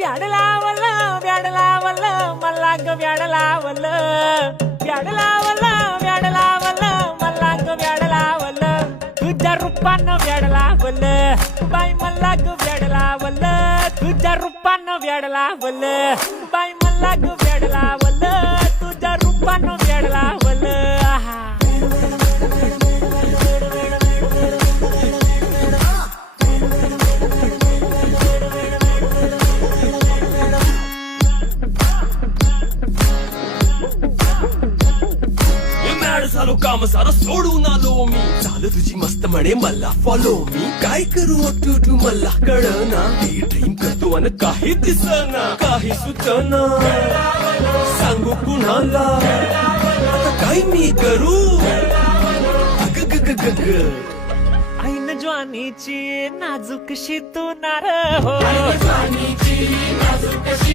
Pad लावलं व्याड लावलं मला ग व्याड लावलं प्याड लावलं व्याड लावलं मला ग व्याड लावलं तुझ्या रूपानं व्याड लावलं बाई मला ग व्याड लावलं तुझ्या रूपानं व्याड लावलं बाई मला ग व्याड लावलं तुझ्या रूपानं व्याड लावलं आहा. झालो काम सारं सोडून आलो मी झालं तुझी मस्त म्हणे मला फॉलो मी काय करू अटू मला कळना ही ड्रीम करतो आणि काही दिसना काही सुचना सांगू कुणाला आता काय मी करू अग ग ग ग ग ऐन ज्वानीची नाजूक शितू नार हो